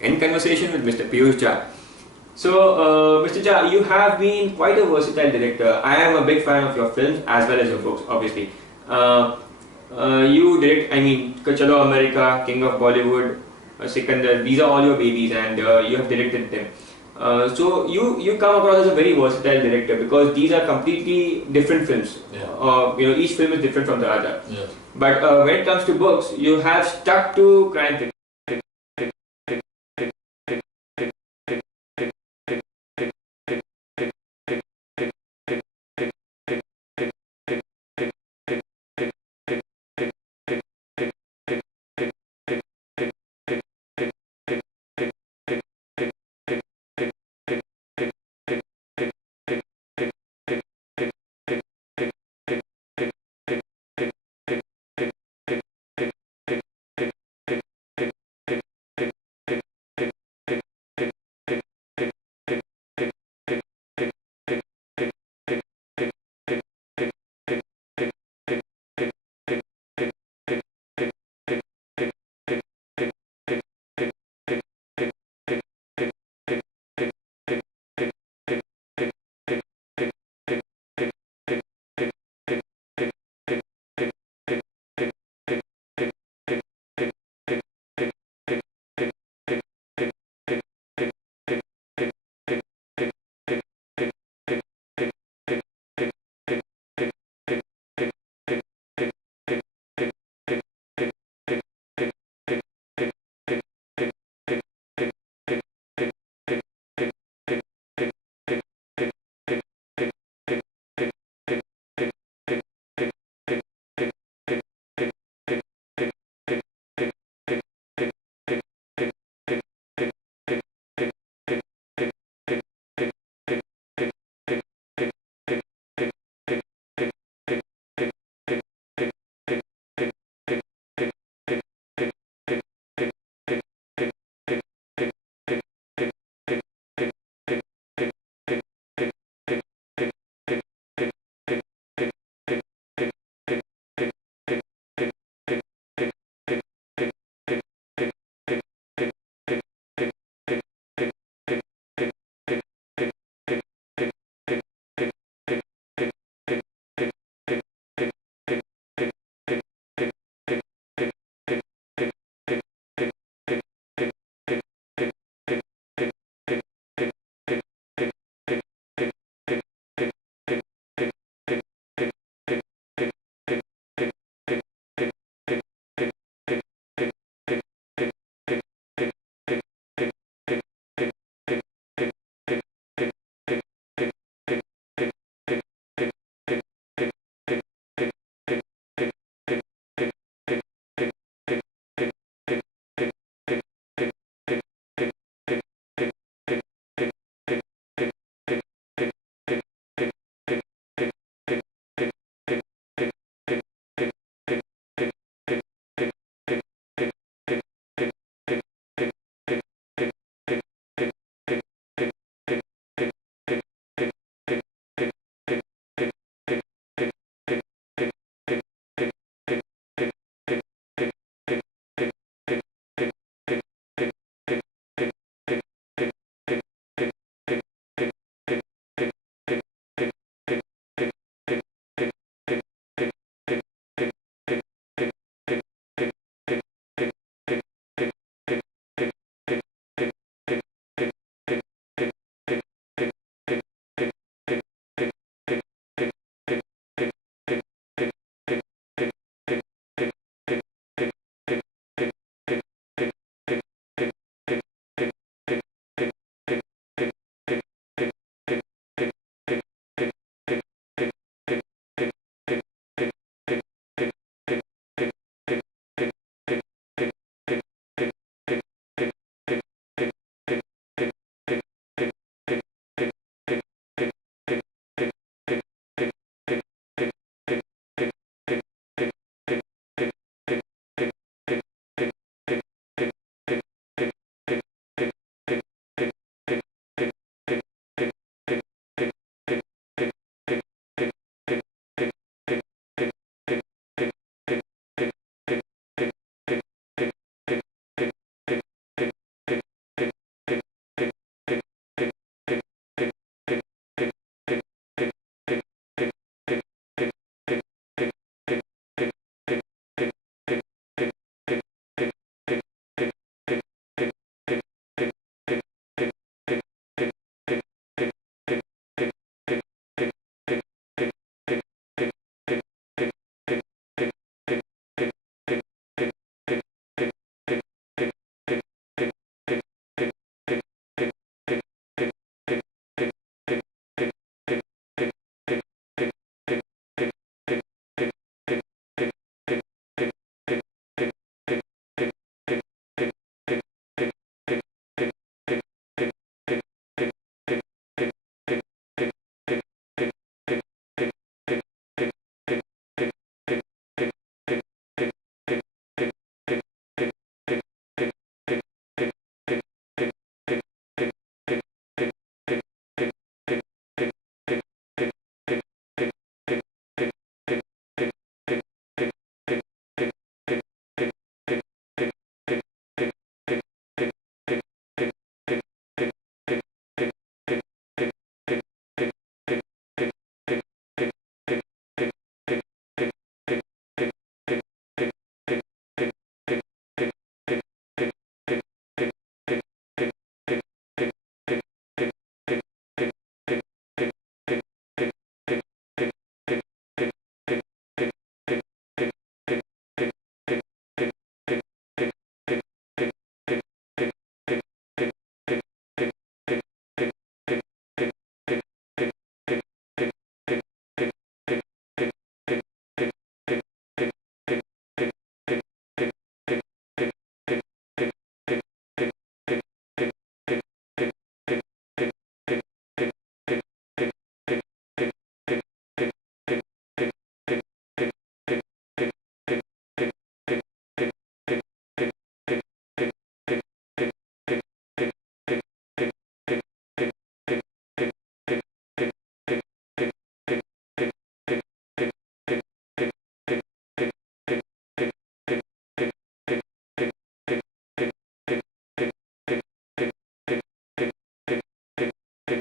in conversation with Mr. Piyush Jha. So, Mr. Jha, you have been quite a versatile director. I am a big fan of your films as well as your books, obviously. You direct, I mean, Chalo America, King of Bollywood, Sikandar, these are all your babies and you have directed them. So you come across as a very versatile director because these are completely different films. Yeah. Each film is different from the other. Yeah. But when it comes to books, you have stuck to crime fiction.